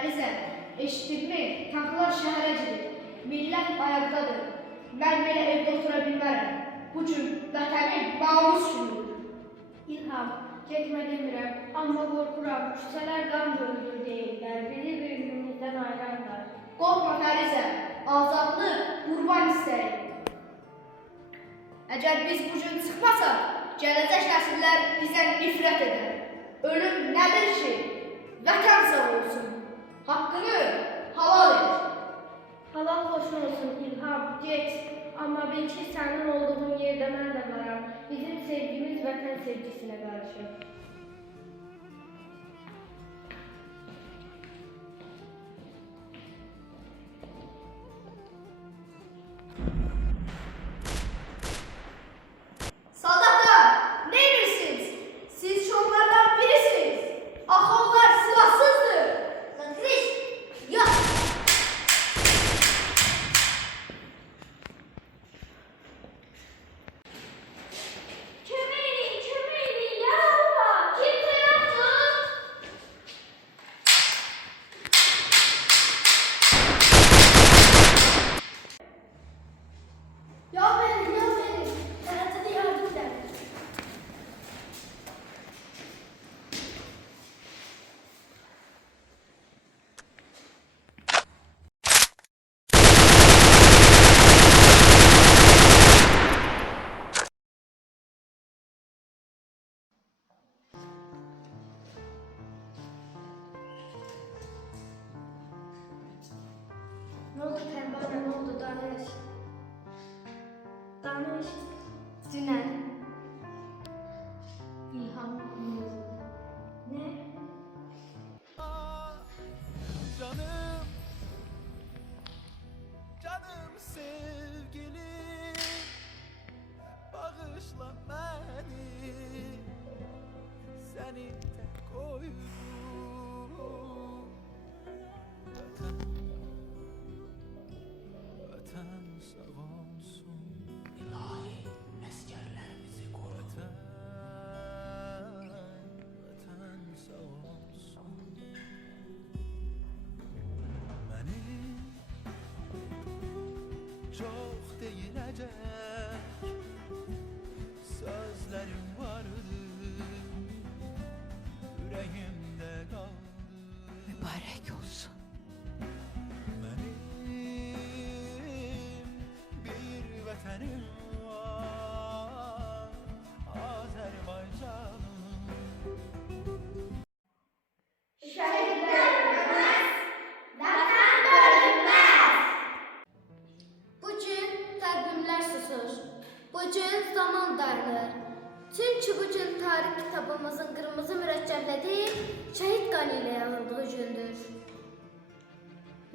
Ərizə, eşitdikmi? Tanklar şəhərə gedir. Millət ayaqdadır. Mən belə evdə otura bilmərəm. Bu gün vətənin namus günüdür. İlham, getmə demirəm, amma qorxuram. Küçələr qan döndür deyirlər, bizi bir-birimizdən ayırarlar. Qorxma Fərizə, azadlıq qurban istəyir. Əgər biz bu gün çıxmasaq, gələcək nəsillər bizə nifrət edər. Ölüm nədir ki? Vətən sağ olsun. Haqqını halal et. Halal xoşun olsun İlham, get. Amma bil ki, sənin olduğun yerdə mən də varam. Bizim sevgimiz vətən sevgisinə qarşı. Soldatlar, ne bilirsiniz? Siz şovlardan birisiniz. Ah onlar silahsızdır. Lan Chris, yok. Kömeğini ya baba, kimse yoktu. Ya benim. Karatada yardım eder. Ne oldu pembe, ne oldu Danış? Danış. Dünen. İlham. Ne? Canım, canım sevgilim, bağışla beni, seni tek koydum. Vatan sağ olsun. İlahi eskerlerimizi koru. Vatan sağ olsun. Benim çok değilecek sözlerim vardı, yüreğimde kaldı. Mübarek olsun. Benim bir vatanım var, Azerbaycanım. Şehitler ölmez, vətən bölünməz. Bu gün təqvimlər susur, bu gün zaman daralır. Çünki bu gün tarix kitabımızın qırmızı mürəkkəblədiyi şəhid qanı ilə yazıldığı gündür.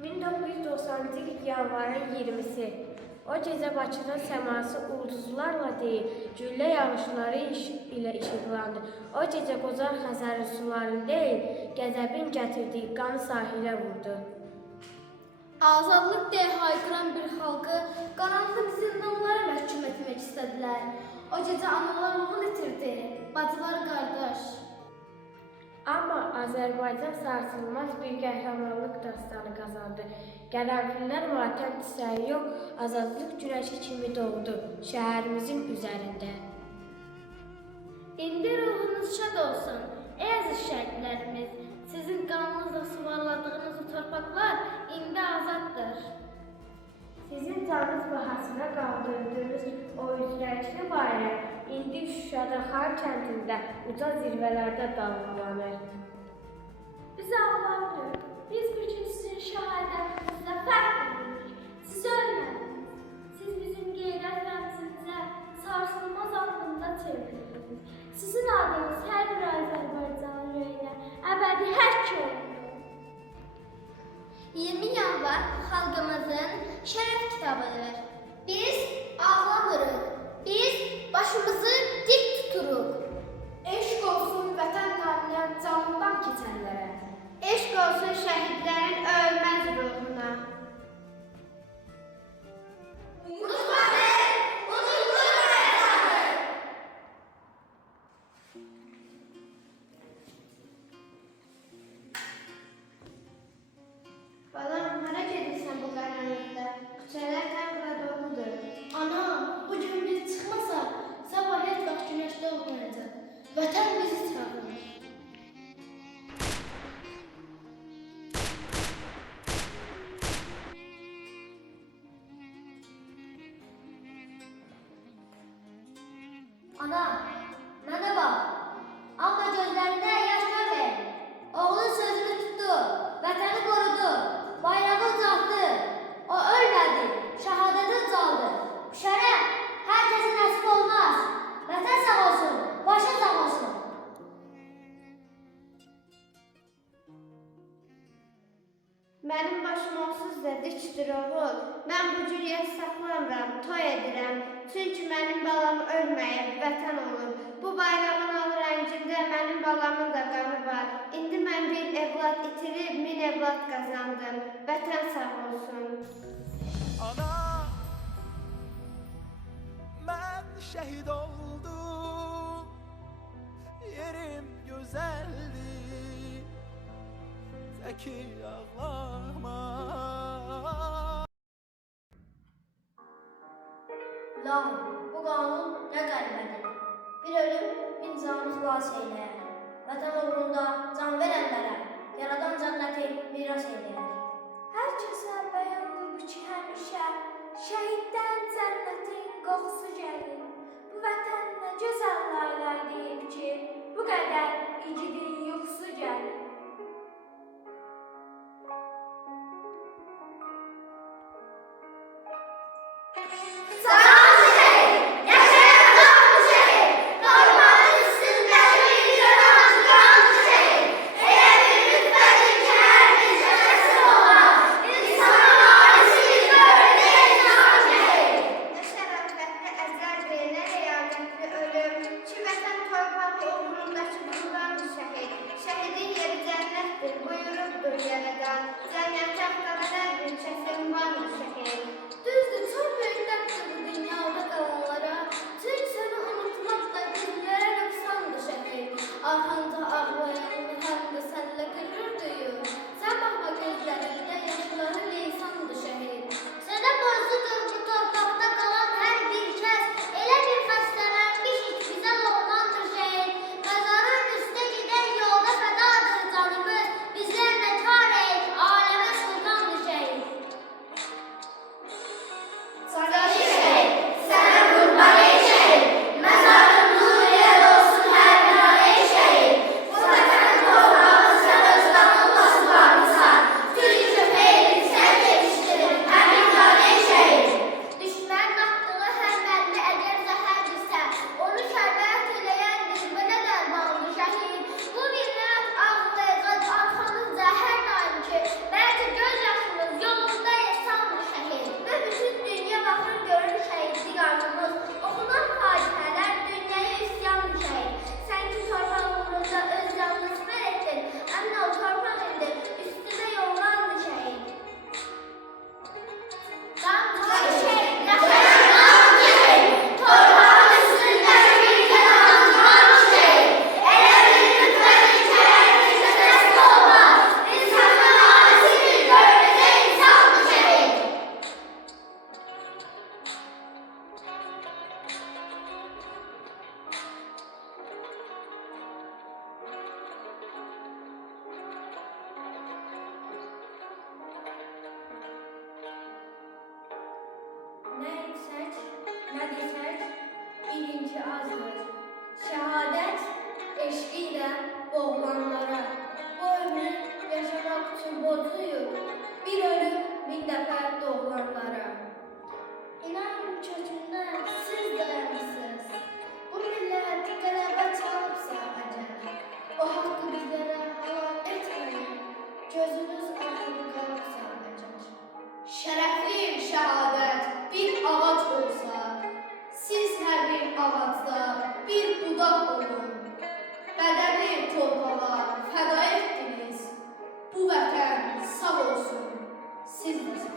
1992 il yanvarın 20'si. O gecə Bakının səması ulduzlarla deyil, güllə yağışları ilə işıqlandı. O gecə Qozan Xəzəri sularını deyil, qəzəbin gətirdiyi qanı sahilə vurdu. Azadlıq deyə haykıran bir xalqı qaranlıq zindanlara məhkum etmək istədilər. O gecə analar oğul itirdi, bacılar qardaş. Amma Azərbaycan sarsılmaz bir qəhrəmanlıq dastanı qazandı. Qərənfillər matəm çiçəyi yox, azadlıq günəşi kimi doğdu şəhərimizin üzərində. İndi ruhunuz şad olsun, ey əziz şəhidlərimiz. Sizin qanınızla suvarladığınız o torpaqlar indi azaddır. Sizin canınız bahasına qaldırdığınız o üzrəkli bayraq indi Şuşada Xar kəndində uca zirvələrdə dalgalanır. Biz ağlamırıq, biz bu gün sizin şəhadətinizlə fərq edirik. Siz ölmədiniz, siz bizim qeyrət rəmzimizə sarsılmaz aklında çevrirdiniz. Sizin adınız hər bir Azərbaycanın ürəyinə əbədi həkk olunur. 20 yanvar xalqımızın şərəf kitabıdır. Biz ağlamırıq, biz başımızı dik tuturuq. Eşq olsun vətən naminə canından keçənlərə. Eşq olsun şəhidlərin ölməz ruhuna. Unutmayın, unutmayın. Ana, mənə bax. Amma gözlərində yaş görməyin. Oğlun sözünü tutdu, vətəni qorudu, bayrağı ucaltdı. O ölmədi, şəhadəti ucaldı. Bu şərəf hər kəsə nəsib olmaz. Vətən sağ olsun, başı sağ olsun. Mənim başım onsuz da dikdir oğul. Mən bu cür yaş saxlamıram, toy edirəm. Çünki mənim balam ölməyib, vətən olub. Bu bayrağın al rəngində mənim balamın da qanı var. İndi mən bir evlad itirib, min evlad qazandım. Vətən sağ olsun. Ana, mən şəhid oldum. Yerim gözəldir. Zəki ağlama. İlahi, bu qanun nə qəribədir. Bir ölüm, min canı xilas eyləyər. Vətən uğrunda can verənlərə, yaradan cənnəti miras eyləyər. Hər kəsə bəyandır bu ki, həmişə şəhiddən cənnətin qoxusu gəlir. Bu vətən nə gözəl laylar deyib ki, bu qədər igidin yuxusu gəlir. Düzdür, çox böyük dərddir bu dünyada qalanlara. Çünki səni unutmaq da gözlərə nöqsandır şəkil. Arxanda ağlayan həm də sənlə qürur duyur. Sən baxma gözlərində yaşları lisandır şəhid. Sənə borcludur bu torpaqda qalan hər bir kəs. Elə bir xəstələnmiş bizə loğmandır şəhid. Məzarın üstə gedən yolda fədadır canımız. Bizlərlə kar et, aləmə sultandır şəhid. Düşmən atdığı hər mərmi əgər zəhərdirsə, onu şərbət eləyəndir, belə dərmanlı şəhid. Bu millət ağlayacaq arxamızda hər daim ki, bəlkə göz yaşımız yolunda ehsandır şəhid. Və bütün dünya baxır görür şəhidlik arzumuz. Oxunan faciələr dünyaya üsyandır şəhid. Sən ki torpaq uğrunda öz canını sipər etdin. Əmin ol torpaq indi üstünə yollandı şəhid. Nə etsək, nə desək, birinci azdır. Şəhadət eşqi ilə boğulanlara, bu ömrü yaşamaq üçün borcluyuq. Bir ölüm, min dəfə doğulanlara. İnanın kökündə siz dayanırsınız. Bu millət qələbə çalıbsa əcəl. O haqqı bizlərə halal etməyin. Gözünüz ağrı qalıbsa əcəl. Şərəfli şəhadət bir ağac olsa, siz hər bir ağacda bir budaq olun. Bədəni torpağa fəda etdiniz. Bu vətən sağ olsun, siz də sağ olun.